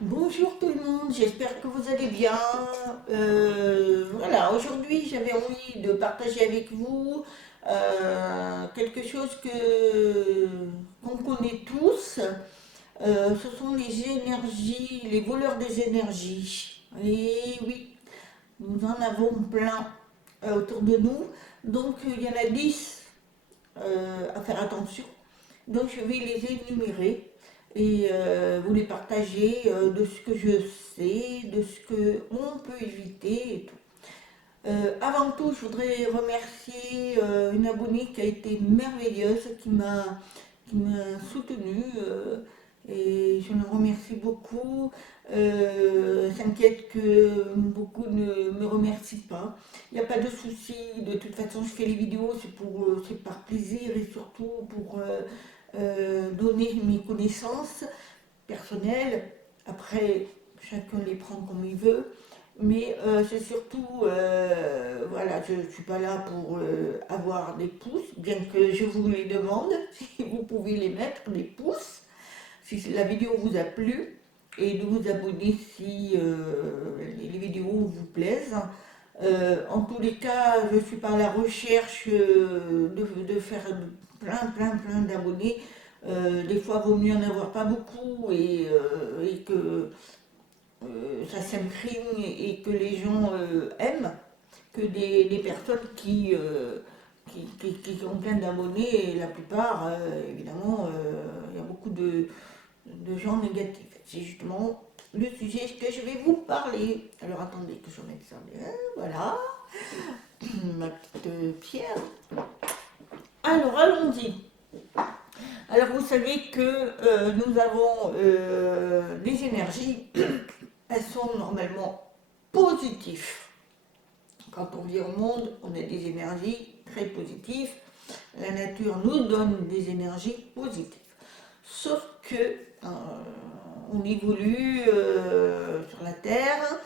Bonjour tout le monde, j'espère que vous allez bien. Voilà, aujourd'hui j'avais envie de partager avec vous quelque chose que qu'on connaît tous. Ce sont les énergies, les voleurs des énergies. Et oui, nous en avons plein autour de nous. Donc il y en a 10 à faire attention. Donc je vais les énumérer et vous les partager de ce que je sais, de ce que on peut éviter et tout. Avant tout, je voudrais remercier une abonnée qui a été merveilleuse, qui m'a soutenue et je le remercie beaucoup. S'inquiète que beaucoup ne me remercient pas. Il n'y a pas de souci, de toute façon je fais les vidéos, c'est par plaisir et surtout pour donner mes connaissances personnelles. Après, chacun les prend comme il veut. Mais c'est surtout, voilà, je ne suis pas là pour avoir des pouces, bien que je vous les demande, si vous pouvez les mettre, des pouces, si la vidéo vous a plu, et de vous abonner si les vidéos vous plaisent. En tous les cas, je suis par la recherche de faire plein d'abonnés. Des fois, il vaut mieux en avoir pas beaucoup et que ça s'imprime et que les gens aiment que des personnes qui ont plein d'abonnés. Et la plupart, évidemment, il y a beaucoup de gens négatifs. C'est justement le sujet que je vais vous parler. Alors attendez que je mette ça bien. Voilà, ma petite pierre. Alors allons-y. Alors vous savez que nous avons les énergies, elles sont normalement positives. Quand on vit au monde, on a des énergies très positives. La nature nous donne des énergies positives. Sauf que on évolue sur la Terre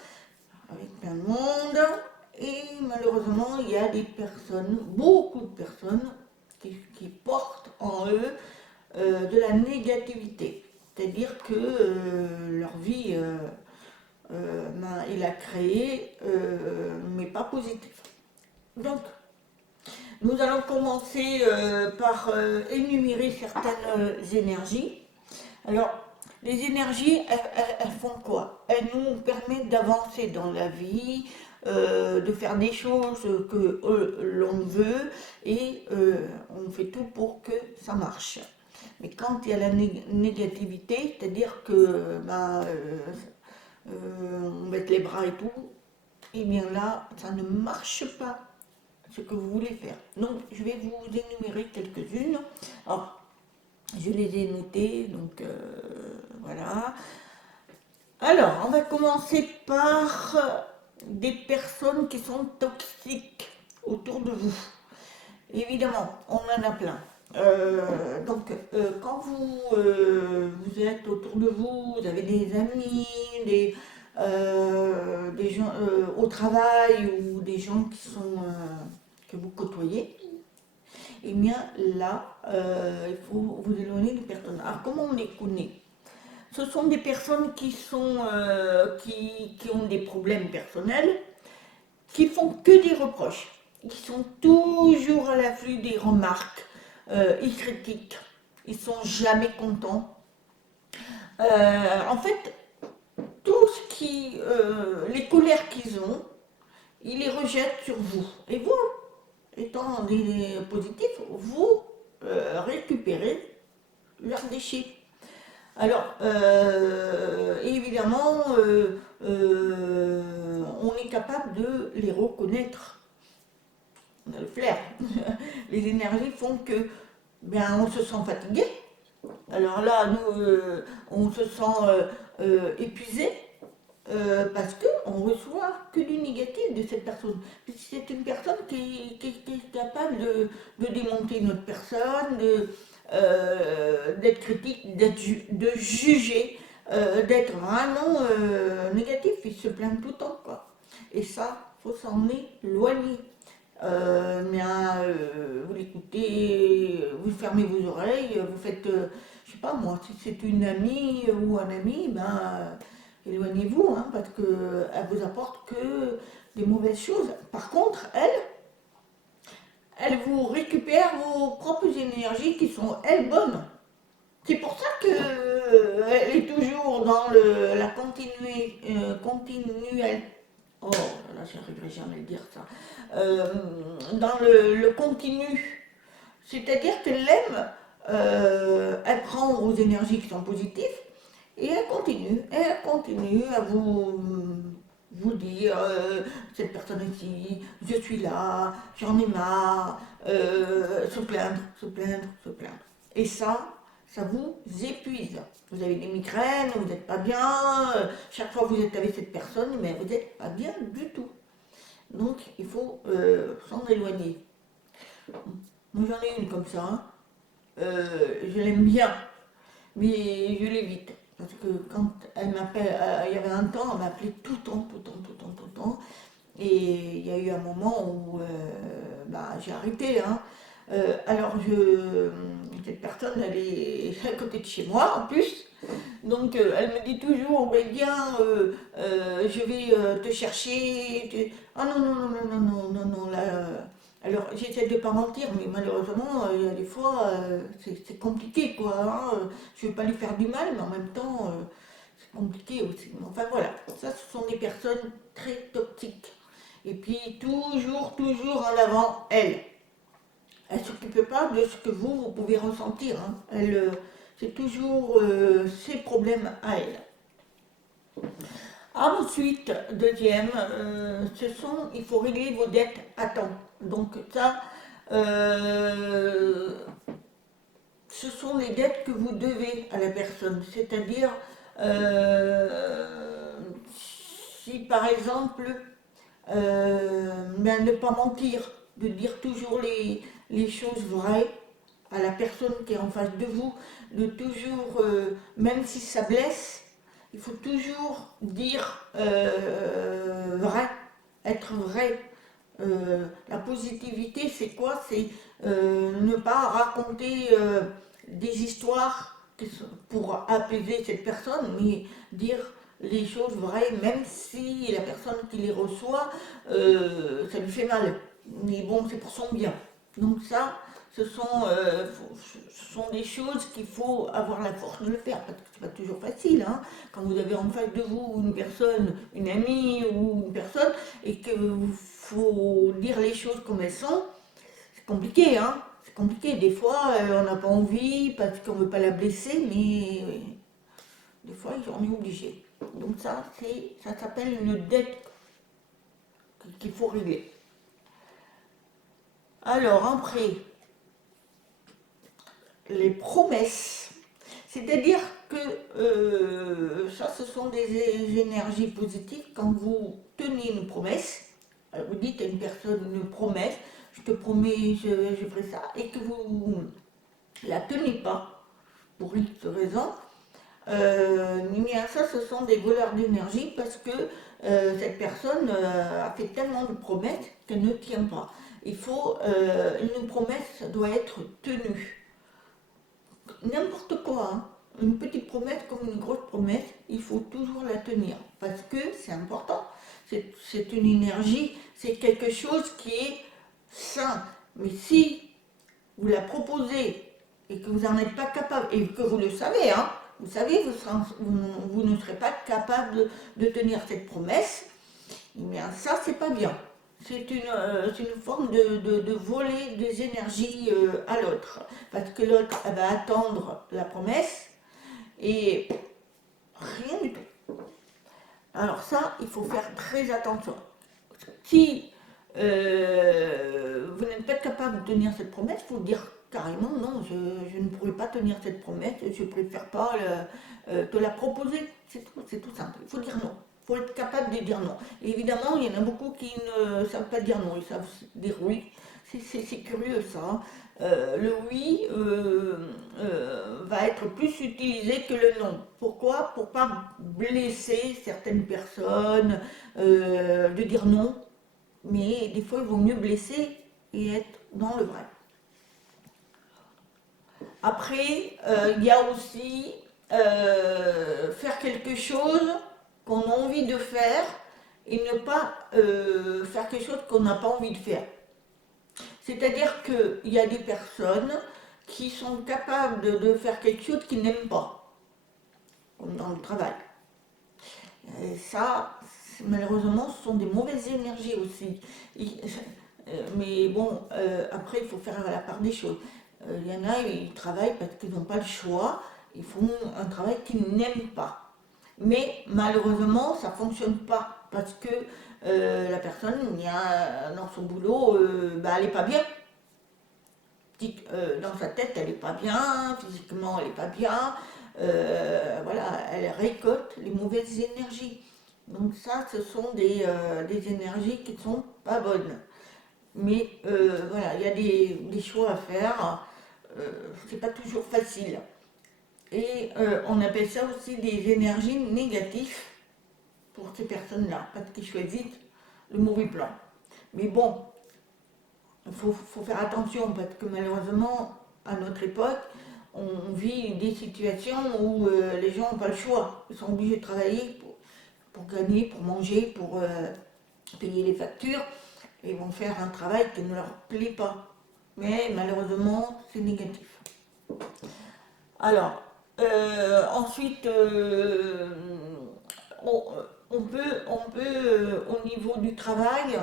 avec plein de monde et malheureusement il y a des personnes, beaucoup de personnes qui portent en eux de la négativité. C'est-à-dire que leur vie, il a créé, mais pas positif. Donc, nous allons commencer par énumérer certaines énergies. Alors, les énergies, elles font quoi? Elles nous permettent d'avancer dans la vie, de faire des choses que l'on veut et on fait tout pour que ça marche. Mais quand il y a la négativité, c'est-à-dire que on met les bras et tout, et bien là, ça ne marche pas ce que vous voulez faire. Donc, je vais vous énumérer quelques-unes. Alors, je les ai notées, donc voilà. Alors, on va commencer par des personnes qui sont toxiques autour de vous. Évidemment, on en a plein. Quand vous êtes autour de vous, vous avez des amis, des gens au travail ou des gens que vous côtoyez, et bien là, il faut vous éloigner des personnes. Alors, comment on les connaît? Ce sont des personnes qui ont des problèmes personnels, qui font que des reproches. Ils sont toujours à l'afflux des remarques, ils critiquent, ils sont jamais contents. En fait, tout ce les colères qu'ils ont, ils les rejettent sur vous. Et vous, étant des positifs, vous récupérez leurs déchets. Alors, évidemment, on est capable de les reconnaître. On a le flair. Les énergies font que, bien, on se sent fatigué. Alors là, nous, on se sent épuisé parce qu'on reçoit que du négatif de cette personne. C'est une personne qui est capable de démonter notre personne, d'être critique, de juger, d'être vraiment négatif. Il se plaint tout le temps, quoi. Et ça, il faut s'en éloigner. Vous l'écoutez, vous fermez vos oreilles, vous faites, je sais pas moi, si c'est une amie ou un ami, ben, éloignez-vous, hein, parce qu'elle vous apporte que des mauvaises choses. Par contre, elle vous récupère vos propres énergies qui sont, elles, bonnes. C'est pour ça qu'elle est toujours dans la continuelle. Oh là, j'arriverai jamais à le dire ça. Dans le continu. C'est-à-dire qu'elle aime, elle prend vos énergies qui sont positives et elle continue à vous dire cette personne ici, je suis là, j'en ai marre, se plaindre, se plaindre, se plaindre. Et ça vous épuise. Vous avez des migraines, vous n'êtes pas bien, chaque fois que vous êtes avec cette personne, mais vous n'êtes pas bien du tout. Donc il faut s'en éloigner. Moi j'en ai une comme ça, hein. Je l'aime bien, mais je l'évite. Parce que quand elle m'appelle, il y avait un temps, elle m'appelait tout le temps, tout le temps, tout le temps, tout le temps. Et il y a eu un moment où bah, j'ai arrêté, hein. Alors cette personne, elle est à côté de chez moi en plus. Donc elle me dit toujours, mais bien, je vais te chercher. Ah non, non, non, non, non, non, non, là. Alors j'essaie de ne pas mentir, mais malheureusement, il y a des fois, c'est compliqué, quoi, hein. Je ne veux pas lui faire du mal, mais en même temps, c'est compliqué aussi. Enfin voilà, ça, ce sont des personnes très toxiques. Et puis toujours, toujours en avant, elle. Elle ne s'occupe pas de ce que vous pouvez ressentir, hein. C'est toujours ses problèmes à elle. Ensuite, deuxième, il faut régler vos dettes à temps. Donc ça, euh, ce sont les dettes que vous devez à la personne. C'est-à-dire, euh, si par exemple, ben, ne pas mentir, de dire toujours les choses vraies à la personne qui est en face de vous, de toujours, même si ça blesse, il faut toujours dire vrai, être vrai. La positivité, c'est quoi? C'est ne pas raconter des histoires pour apaiser cette personne, mais dire les choses vraies, même si la personne qui les reçoit, ça lui fait mal. Mais bon, c'est pour son bien. Donc ça, ce sont des choses qu'il faut avoir la force de le faire, parce que c'est pas toujours facile, hein. Quand vous avez en face de vous une personne, une amie ou une personne, et que vous faut dire les choses comme elles sont, c'est compliqué, hein. C'est compliqué. Des fois, on n'a pas envie parce qu'on ne veut pas la blesser, mais des fois, on est obligé. Donc ça s'appelle une dette qu'il faut régler. Alors, après, les promesses. C'est-à-dire que ça, ce sont des énergies positives. Quand vous tenez une promesse, vous dites à une personne une promesse, je te promets, je ferai ça, et que vous ne la tenez pas, pour X raison, bien ça, ce sont des voleurs d'énergie parce que cette personne a fait tellement de promesses qu'elle ne tient pas. Une promesse doit être tenue. N'importe quoi, hein. Une petite promesse comme une grosse promesse, il faut toujours la tenir parce que c'est important. C'est une énergie, c'est quelque chose qui est sain. Mais si vous la proposez et que vous n'en êtes pas capable, et que vous le savez, hein, vous savez, vous ne serez pas capable de tenir cette promesse, eh bien ça, c'est pas bien. C'est une forme de voler des énergies à l'autre. Parce que l'autre, elle va attendre la promesse et rien du tout. Alors ça, il faut faire très attention. Si vous n'êtes pas capable de tenir cette promesse, il faut dire carrément non, je ne pourrai pas tenir cette promesse, je ne préfère pas te la proposer. C'est tout simple. Il faut dire non. Il faut être capable de dire non. Et évidemment, il y en a beaucoup qui ne savent pas dire non, ils savent dire oui. C'est curieux ça, hein. Le oui va être plus utilisé que le non. Pourquoi? Pour pas blesser certaines personnes, de dire non, mais des fois il vaut mieux blesser et être dans le vrai. Après, il y a aussi faire quelque chose qu'on a envie de faire et ne pas faire quelque chose qu'on n'a pas envie de faire. C'est-à-dire qu'il y a des personnes qui sont capables de faire quelque chose qu'ils n'aiment pas, comme dans le travail. Et ça, malheureusement, ce sont des mauvaises énergies aussi. Mais bon, après, il faut faire la part des choses. Il y en a, ils travaillent parce qu'ils n'ont pas le choix. Ils font un travail qu'ils n'aiment pas. Mais malheureusement, ça ne fonctionne pas parce que la personne, dans son boulot, elle n'est pas bien. Dans sa tête, elle n'est pas bien, physiquement, elle n'est pas bien. Voilà, elle récolte les mauvaises énergies. Donc ça, ce sont des énergies qui ne sont pas bonnes. Mais voilà, il y a des choix à faire. C'est pas toujours facile. Et on appelle ça aussi des énergies négatives pour ces personnes-là, parce qu'ils choisissent le mauvais plan. Mais bon, il faut faire attention, parce que malheureusement, à notre époque, on vit des situations où les gens n'ont pas le choix. Ils sont obligés de travailler pour gagner, pour manger, pour payer les factures. Et ils vont faire un travail qui ne leur plaît pas. Mais malheureusement, c'est négatif. Alors, ensuite, on peut au niveau du travail,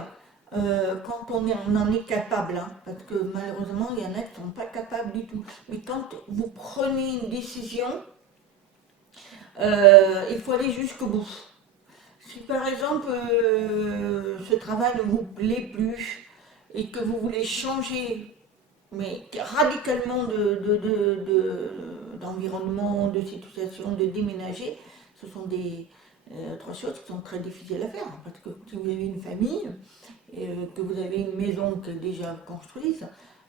quand on en est capable, hein, parce que malheureusement, il y en a qui ne sont pas capables du tout. Mais quand vous prenez une décision, il faut aller jusqu'au bout. Si par exemple, ce travail ne vous plaît plus et que vous voulez changer, mais radicalement d'environnement, de situation, de déménager, ce sont trois choses qui sont très difficiles à faire. Parce que si vous avez une famille, et que vous avez une maison qui est déjà construite,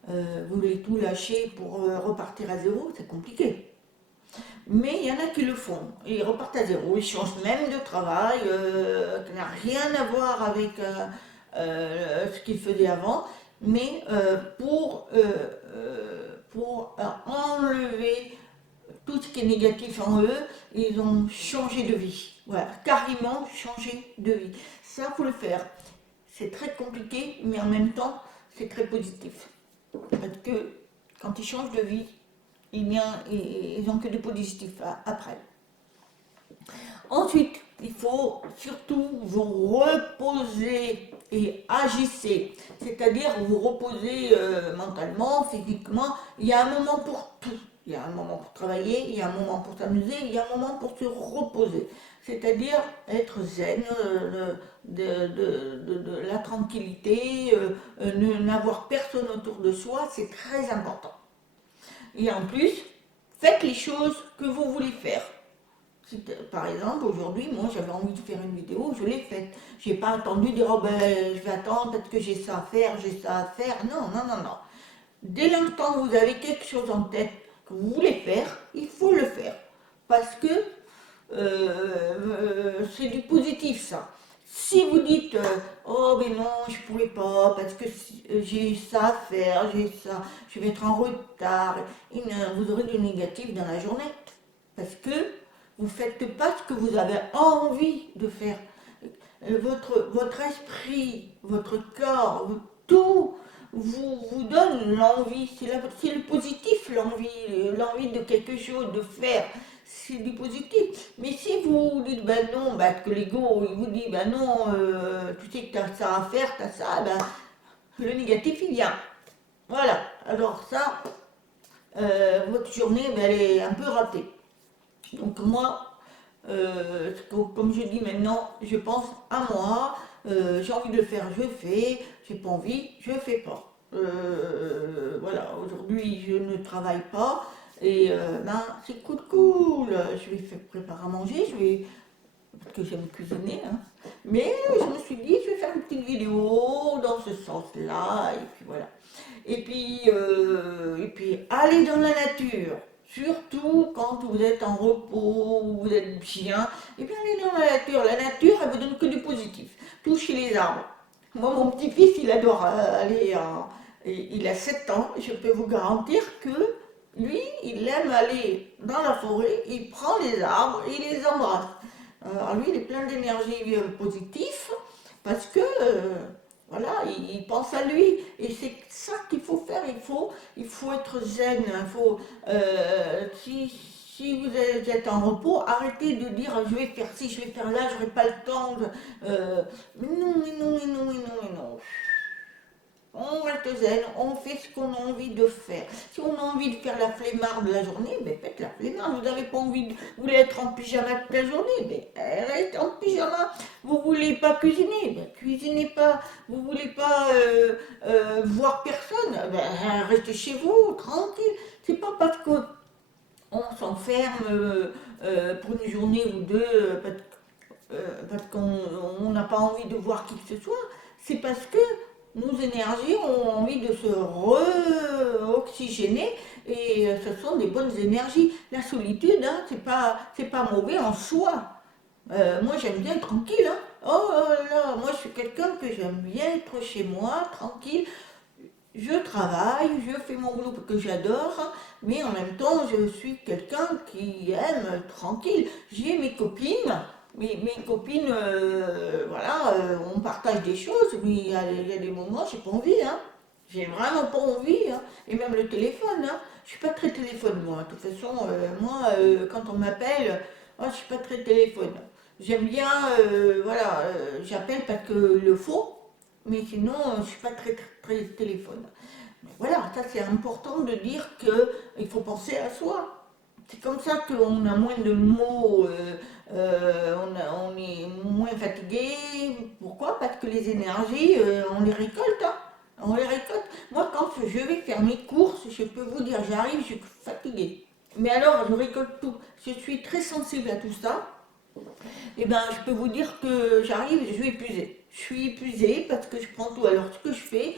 vous voulez tout lâcher pour repartir à zéro, c'est compliqué. Mais il y en a qui le font. Ils repartent à zéro, ils changent même de travail, qui n'a rien à voir avec ce qu'ils faisaient avant, mais pour enlever tout ce qui est négatif en eux, ils ont changé de vie. Voilà, carrément changé de vie. Ça, il faut le faire. C'est très compliqué, mais en même temps, c'est très positif. Parce que quand ils changent de vie, ils n'ont que du positif après. Ensuite, il faut surtout vous reposer et agissez. C'est-à-dire vous reposer mentalement, physiquement. Il y a un moment pour tout. Il y a un moment pour travailler, il y a un moment pour s'amuser, il y a un moment pour se reposer. C'est-à-dire être zen, de la tranquillité, n'avoir personne autour de soi, c'est très important. Et en plus, faites les choses que vous voulez faire. Par exemple, aujourd'hui, moi j'avais envie de faire une vidéo, je l'ai faite. Je n'ai pas attendu de dire, oh ben je vais attendre, peut-être que j'ai ça à faire, j'ai ça à faire. Non, non, non, non. Dès l'instant où vous avez quelque chose en tête que vous voulez faire, il faut le faire. Parce que c'est du positif ça. Si vous dites oh mais non je ne pourrais pas parce que j'ai ça à faire, j'ai ça, je vais être en retard, et vous aurez du négatif dans la journée parce que vous ne faites pas ce que vous avez envie de faire. Votre esprit, votre corps, tout vous donne l'envie, c'est le positif, l'envie de quelque chose, de faire, c'est du positif. Mais si vous dites, ben non, ben, que l'ego, il vous dit, ben non, tu sais que tu as ça à faire, tu as ça, ben, le négatif, il vient. Voilà, alors ça, votre journée, ben, elle est un peu ratée. Donc moi, comme je dis maintenant, je pense à moi, j'ai envie de le faire, je fais, j'ai pas envie, je fais pas. Voilà, aujourd'hui je ne travaille pas et ben c'est cool, je vais préparer à manger, parce que j'aime cuisiner, hein. Mais je me suis dit, je vais faire une petite vidéo dans ce sens-là, et puis voilà. Et puis aller dans la nature. Surtout quand vous êtes en repos, vous êtes bien, et bien allez dans la nature. La nature, elle vous donne que du positif. Touchez les arbres. Moi, mon petit-fils, il adore il a 7 ans, je peux vous garantir que lui, il aime aller dans la forêt, il prend les arbres, il les embrasse. Alors lui, il est plein d'énergie positive parce que voilà, il pense à lui. Et c'est ça qu'il faut faire. Il faut être zen. Si vous êtes en repos, arrêtez de dire je vais faire ci, je vais faire là, j'aurai pas le temps. Mais non, mais non, mais non, mais non, mais non. On reste zen, on fait ce qu'on a envie de faire. Si on a envie de faire la flemmarde la journée, ben faites la flemmarde. Vous n'avez pas envie vous voulez être en pyjama toute la journée, ben restez en pyjama. Vous voulez pas cuisiner, ben cuisinez pas. Vous voulez pas voir personne, ben restez chez vous, tranquille. C'est pas parce qu'on s'enferme pour une journée ou deux, parce qu'on n'a pas envie de voir qui que ce soit. C'est parce que nos énergies ont envie de se re-oxygéner et ce sont des bonnes énergies. La solitude, hein, c'est pas mauvais en soi. Moi j'aime bien être tranquille. Hein. Oh là, moi je suis quelqu'un que j'aime bien être chez moi, tranquille. Je travaille, je fais mon boulot que j'adore, mais en même temps je suis quelqu'un qui aime tranquille. J'ai mes copines. Mes copines, voilà, on partage des choses, mais il y a des moments, j'ai pas envie, hein. J'ai vraiment pas envie, hein. Et même le téléphone, hein. Je suis pas très téléphone, moi. De toute façon, moi, quand on m'appelle, moi, je suis pas très téléphone. J'aime bien, voilà, j'appelle parce que le faut, mais sinon, je suis pas très, très, très téléphone. Mais voilà, ça c'est important de dire qu'il faut penser à soi. C'est comme ça qu'on a moins de mots, on est moins fatigué. Pourquoi? Parce que les énergies, on les récolte. Hein. On les récolte. Moi, quand je vais faire mes courses, je peux vous dire, j'arrive, je suis fatiguée. Mais alors, je récolte tout. Je suis très sensible à tout ça. Et ben, je peux vous dire que j'arrive, je suis épuisée. Je suis épuisée parce que je prends tout. Alors, ce que je fais,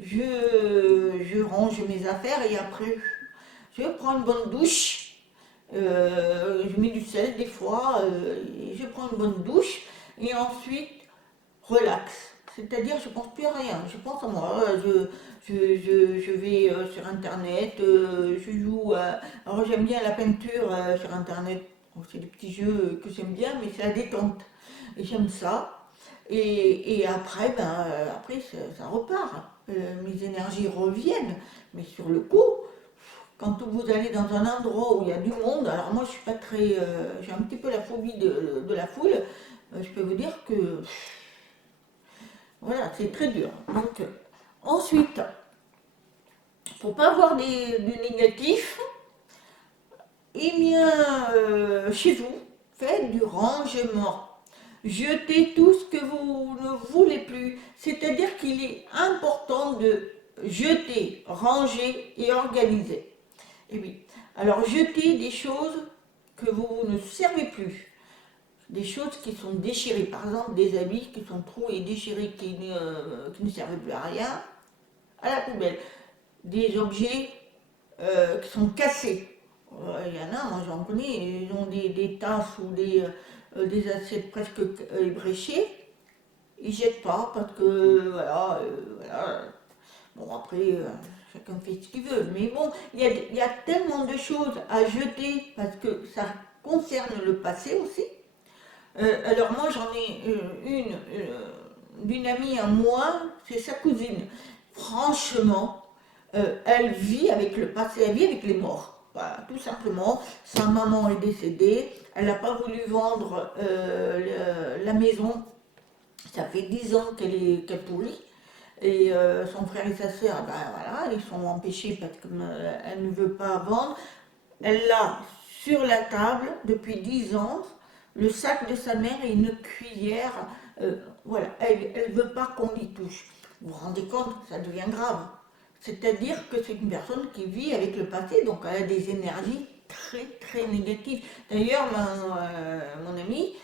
je range mes affaires et après, je prends une bonne douche. Je mets du sel des fois, et je prends une bonne douche et ensuite relax. C'est-à-dire je pense plus à rien, je pense à moi. Je vais sur internet, je joue. Alors j'aime bien la peinture sur internet. Bon, c'est des petits jeux que j'aime bien, mais c'est la détente. Et j'aime ça. Et après, après ça repart. Mes énergies reviennent, mais sur le coup, quand vous allez dans un endroit où il y a du monde, alors moi je suis pas très, j'ai un petit peu la phobie de la foule, je peux vous dire que voilà, c'est très dur. Donc ensuite, pour pas avoir du négatif, eh bien chez vous, faites du rangement. Jetez tout ce que vous ne voulez plus. C'est-à-dire qu'il est important de jeter, ranger et organiser. Et oui. Alors jetez des choses que vous ne servez plus. Des choses qui sont déchirées. Par exemple, des habits qui sont trop et déchirés, qui ne servent plus à rien, à la poubelle. Des objets qui sont cassés. Il y en a, moi j'en connais, ils ont des tasses ou des assiettes presque ébréchées. Ils jettent pas parce que, voilà, voilà. Bon, après, chacun fait ce qu'il veut. Mais bon, il y a tellement de choses à jeter parce que ça concerne le passé aussi. Alors moi, j'en ai d'une amie à moi, c'est sa cousine. Franchement, elle vit avec le passé, elle vit avec les morts. Voilà, tout simplement. Sa maman est décédée, elle n'a pas voulu vendre la maison. Ça fait 10 ans qu'elle pourrit. Et son frère et sa sœur, ben voilà, ils sont empêchés parce qu'elle ne veut pas vendre. Elle l'a sur la table depuis 10 ans, le sac de sa mère et une cuillère. Voilà, elle ne veut pas qu'on y touche. Vous vous rendez compte, ça devient grave. C'est-à-dire que c'est une personne qui vit avec le passé, donc elle a des énergies très très négatives. D'ailleurs, mon amie,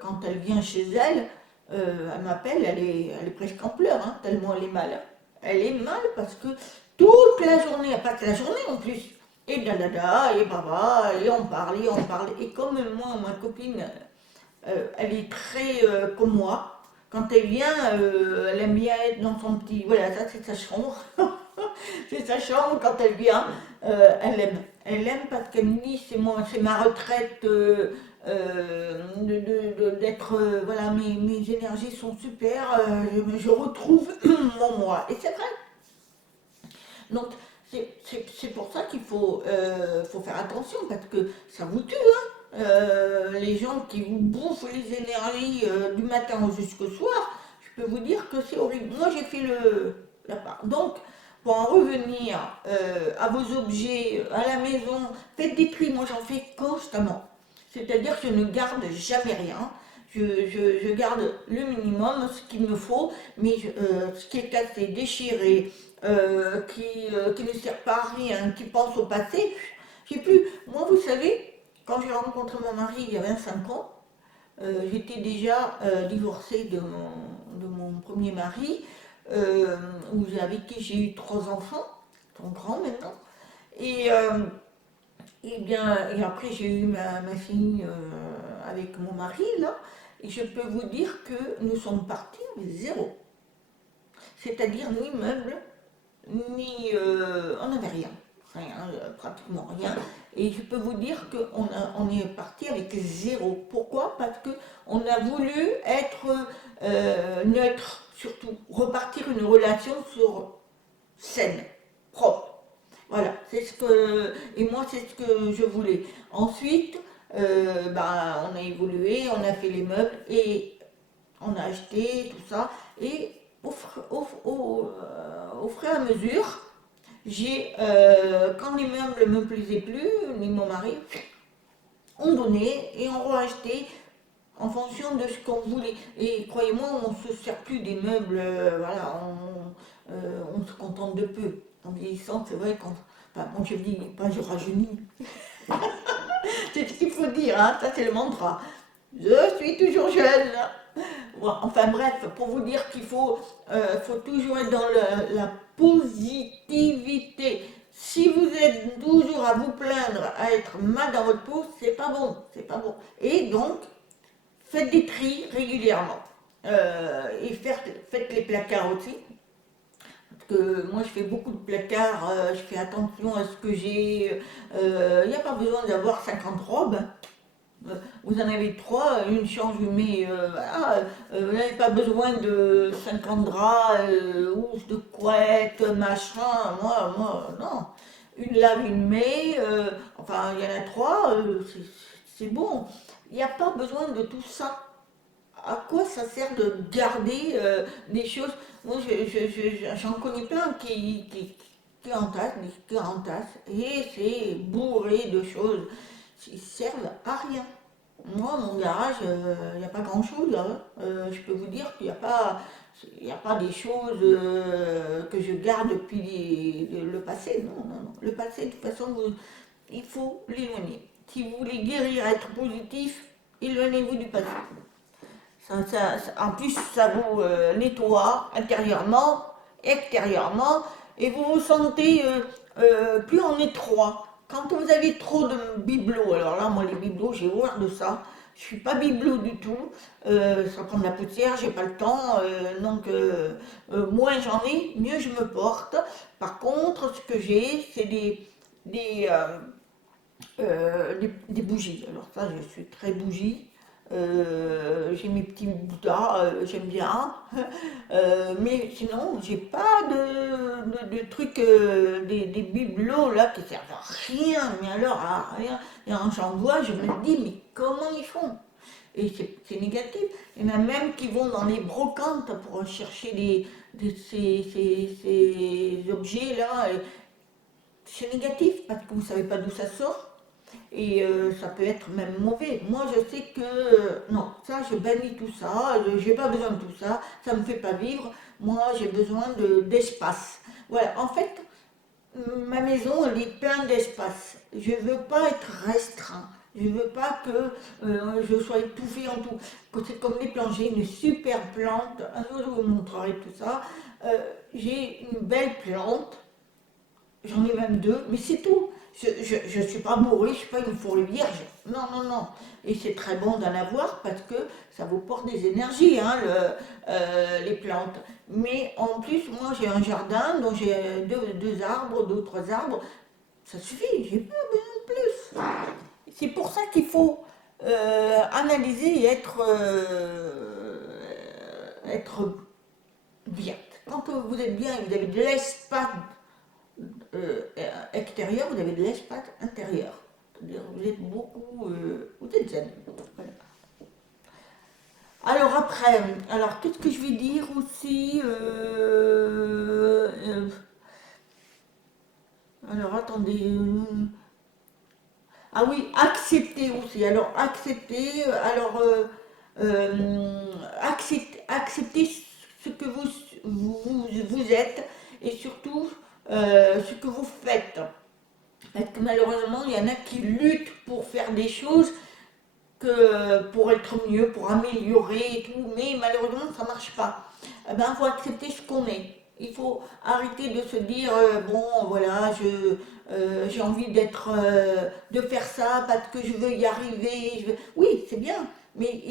quand elle vient chez elle, elle m'appelle, elle est presque en pleurs, hein, tellement elle est mal. Elle est mal parce que toute la journée, pas que la journée en plus, et dadada, et baba, et on parle, et on parle. Et comme moi, ma copine, elle est très comme moi, quand elle vient, elle aime bien être dans son petit. Voilà, ça c'est sa chambre. C'est sa chambre quand elle vient, elle aime. Elle aime parce qu'elle me dit c'est ma retraite d'être voilà mes énergies sont super, je retrouve mon moi. Et c'est vrai. Donc c'est pour ça qu'il faut faire attention parce que ça vous tue. Hein. Les gens qui vous bouffent les énergies du matin jusqu'au soir, je peux vous dire que c'est horrible. Moi j'ai fait la part. Donc pour en revenir à vos objets à la maison, faites des tri. Moi j'en fais constamment. C'est-à-dire que je ne garde jamais rien. Je garde le minimum, ce qu'il me faut, mais ce qui est cassé, déchiré, qui ne sert pas à rien, qui pense au passé, j'ai plus. Moi, vous savez, quand j'ai rencontré mon mari il y a 25 ans, j'étais déjà divorcée de mon premier mari, avec qui j'ai eu 3 enfants, ils sont grands maintenant. Et, et après, j'ai eu ma fille avec mon mari, là, et je peux vous dire que nous sommes partis avec zéro. C'est-à-dire ni meubles, ni. On n'avait rien. Rien, pratiquement rien. Et je peux vous dire qu'on est parti avec zéro. Pourquoi? Parce qu'on a voulu être neutre, surtout. Repartir une relation sur saine, propre. Voilà, et moi c'est ce que je voulais. Ensuite, on a évolué, on a fait les meubles et on a acheté tout ça. Et au fur et à mesure, quand les meubles ne me plaisaient plus, ni mon mari, on donnait et on rachetait en fonction de ce qu'on voulait. Et croyez-moi, on ne se sert plus des meubles, voilà, on se contente de peu. En vieillissant, c'est vrai qu'on. Enfin, moi je dis pas je rajeunis. C'est ce qu'il faut dire, hein, ça c'est le mantra. Je suis toujours jeune. Bon, enfin bref, pour vous dire qu'il faut toujours être dans la positivité. Si vous êtes toujours à vous plaindre, à être mal dans votre peau, c'est pas bon, c'est pas bon. Et donc, faites des tris régulièrement. Et faites les placards aussi. Parce que moi je fais beaucoup de placards, je fais attention à ce que j'ai. Il n'y a pas besoin d'avoir 50 robes. Vous en avez 3, une change, mais voilà, vous n'avez pas besoin de 50 draps, housses de couette, machin. Moi, non. Une lave, une met, enfin il y en a 3, c'est bon. Il n'y a pas besoin de tout ça. À quoi ça sert de garder des choses? Moi, j'en connais plein qui entassent, et c'est bourré de choses qui servent à rien. Moi, mon garage, il n'y a pas grand-chose. Hein. Je peux vous dire qu'il n'y a pas des choses que je garde depuis le passé. Non, non, non. Le passé, de toute façon, il faut l'éloigner. Si vous voulez guérir, être positif, éloignez-vous du passé. En plus, ça vous nettoie intérieurement, extérieurement, et vous vous sentez plus en étroit. Quand vous avez trop de bibelots, alors là, moi, les bibelots, j'ai horreur de ça. Je suis pas bibelot du tout. Ça prend de la poussière, j'ai pas le temps. Donc, moins j'en ai, mieux je me porte. Par contre, ce que j'ai, c'est des bougies. Alors ça, je suis très bougie. J'ai mes petits bouddhas, j'aime bien. Mais sinon, j'ai pas de trucs, des bibelots là qui servent à rien, mais alors à rien. Et quand j'en vois, je me dis, mais comment ils font? Et c'est négatif. Il y en a même qui vont dans les brocantes pour chercher ces objets-là. C'est négatif parce que vous ne savez pas d'où ça sort. Et ça peut être même mauvais. Moi, je sais que non, ça, je bannis tout ça. J'ai pas besoin de tout ça. Ça me fait pas vivre. Moi, j'ai besoin d'espace. Voilà. En fait, ma maison, elle est pleine d'espace. Je veux pas être restreint. Je veux pas que je sois étouffée en tout. C'est comme les plantes. J'ai une super plante. Un jour, je vous montrerai tout ça. J'ai une belle plante. J'en ai même 2, mais c'est tout. Je ne suis pas bourrée, je ne suis pas une fourrure vierge. Non, non, non. Et c'est très bon d'en avoir parce que ça vous porte des énergies, hein, les plantes. Mais en plus, moi j'ai un jardin dont j'ai deux arbres, deux, trois arbres. Ça suffit, j'ai pas besoin de plus. C'est pour ça qu'il faut analyser et être bien. Quand vous êtes bien et vous avez de l'espace euh, extérieur, vous avez de l'espace intérieur. C'est-à-dire vous êtes beaucoup, vous êtes zen. Voilà. Alors après, alors qu'est-ce que je vais dire aussi alors attendez. Ah oui, accepter aussi. Alors accepter, accepter ce que vous êtes et surtout ce que vous faites. Parce que malheureusement, il y en a qui luttent pour faire des choses que pour être mieux, pour améliorer et tout, mais malheureusement ça marche pas. Eh ben, faut accepter ce qu'on est. Il faut arrêter de se dire bon voilà j'ai envie de faire ça parce que je veux y arriver. Oui c'est bien, mais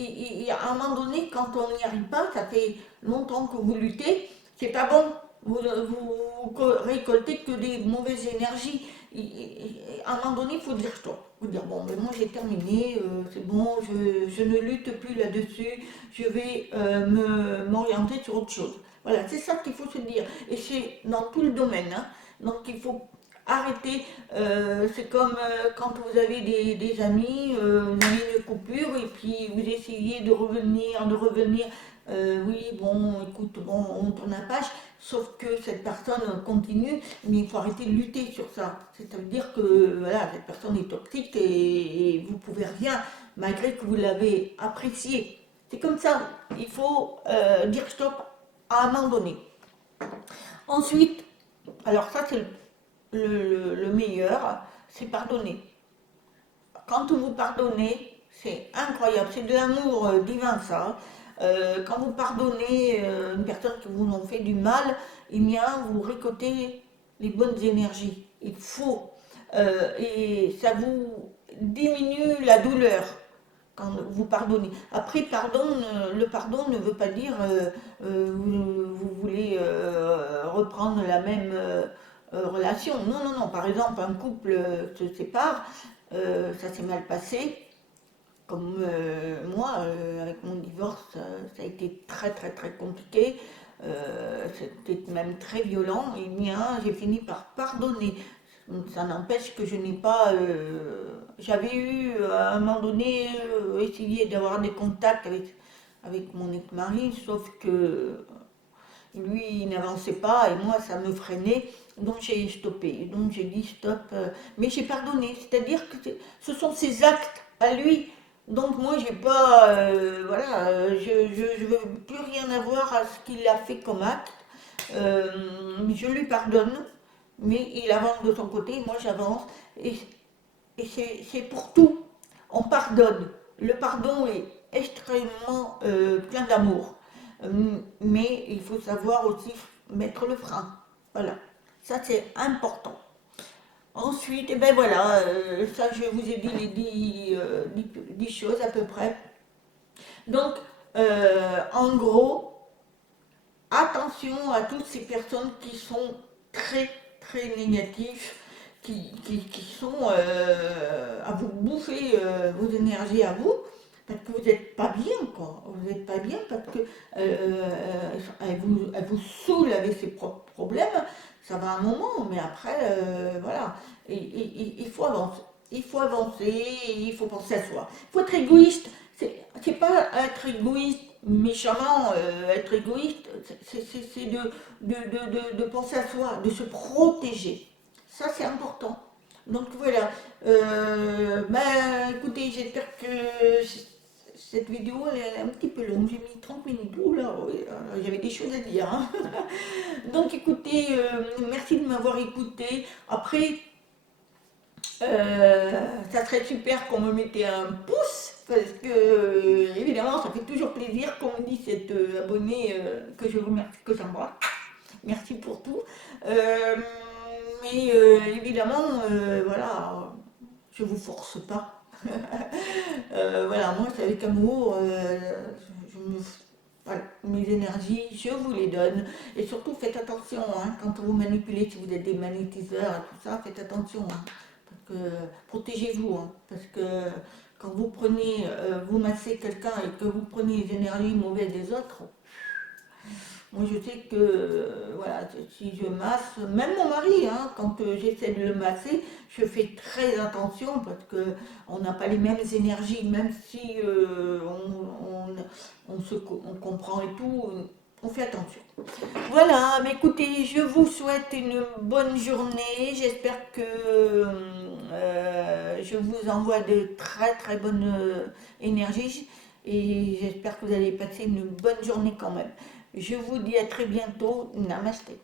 à un moment donné quand on n'y arrive pas, ça fait longtemps que vous luttez, c'est pas bon. Vous récoltez que des mauvaises énergies. À un moment donné, il faut dire stop. Il faut dire bon, mais moi j'ai terminé, c'est bon, je ne lutte plus là-dessus, je vais m'orienter sur autre chose. Voilà, c'est ça qu'il faut se dire. Et c'est dans tout le domaine. Hein. Donc il faut arrêter. C'est comme quand vous avez des amis, vous avez une coupure et puis vous essayez de revenir. Oui, bon, écoute, bon, on tourne la page, sauf que cette personne continue, mais il faut arrêter de lutter sur ça. C'est-à-dire que voilà, cette personne est toxique et vous ne pouvez rien, malgré que vous l'avez apprécié. C'est comme ça, il faut dire stop à un moment donné. Ensuite, alors ça c'est le meilleur, c'est pardonner. Quand vous pardonnez, c'est incroyable, c'est de l'amour divin ça. Quand vous pardonnez une personne qui vous a fait du mal, eh bien vous récoltez les bonnes énergies. Il faut. Et ça vous diminue la douleur quand vous pardonnez. Après, le pardon ne veut pas dire vous voulez reprendre la même relation. Non, non, non. Par exemple, un couple se sépare, ça s'est mal passé. Comme moi, avec mon divorce, ça a été très très très compliqué. C'était même très violent. Et bien, j'ai fini par pardonner. Ça n'empêche que je n'ai pas. J'avais eu à un moment donné essayé d'avoir des contacts avec mon ex-mari, sauf que lui il n'avançait pas et moi ça me freinait, donc j'ai stoppé. Donc j'ai dit stop, mais j'ai pardonné. C'est-à-dire que ce sont ses actes à lui. Donc moi j'ai pas. Voilà, je veux plus rien avoir à ce qu'il a fait comme acte. Je lui pardonne mais il avance de son côté, moi j'avance, et c'est pour tout. On pardonne. Le pardon est extrêmement plein d'amour. Mais il faut savoir aussi mettre le frein. Voilà, ça c'est important. Ensuite, et ben voilà, ça je vous ai dit les 10 choses à peu près. Donc, en gros, attention à toutes ces personnes qui sont très très négatifs, qui sont à vous bouffer vos énergies à vous, parce que vous n'êtes pas bien, quoi. Vous n'êtes pas bien parce que elle vous saoule avec ses propres problèmes, ça va un moment, mais après, voilà. Il faut avancer. Il faut avancer, il faut penser à soi. Il faut être égoïste. C'est pas être égoïste méchamment, être égoïste, c'est de penser à soi, de se protéger. Ça, c'est important. Donc voilà. Écoutez, j'espère que cette vidéo elle est un petit peu longue. J'ai mis 30 minutes. Oula, ouais, j'avais des choses à dire. Hein. Donc écoutez, merci de m'avoir écouté. Après, ça serait super qu'on me mettait un pouce, parce que évidemment ça fait toujours plaisir qu'on me dise cet abonné que je remercie, que j'embrasse. Merci pour tout. Mais évidemment, voilà, je vous force pas. Voilà, moi c'est avec amour, je me, voilà, mes énergies, je vous les donne. Et surtout faites attention, hein, quand vous manipulez, si vous êtes des magnétiseurs et tout ça, faites attention, hein, parce que protégez-vous, hein, parce que quand vous prenez, vous massez quelqu'un et que vous prenez les énergies mauvaises des autres, moi, je sais que voilà, si je masse, même mon mari, hein, quand j'essaie de le masser, je fais très attention parce que on n'a pas les mêmes énergies, même si on comprend et tout, on fait attention. Voilà, mais écoutez, je vous souhaite une bonne journée. J'espère que je vous envoie de très très bonnes énergies et j'espère que vous allez passer une bonne journée quand même. Je vous dis à très bientôt. Namasté.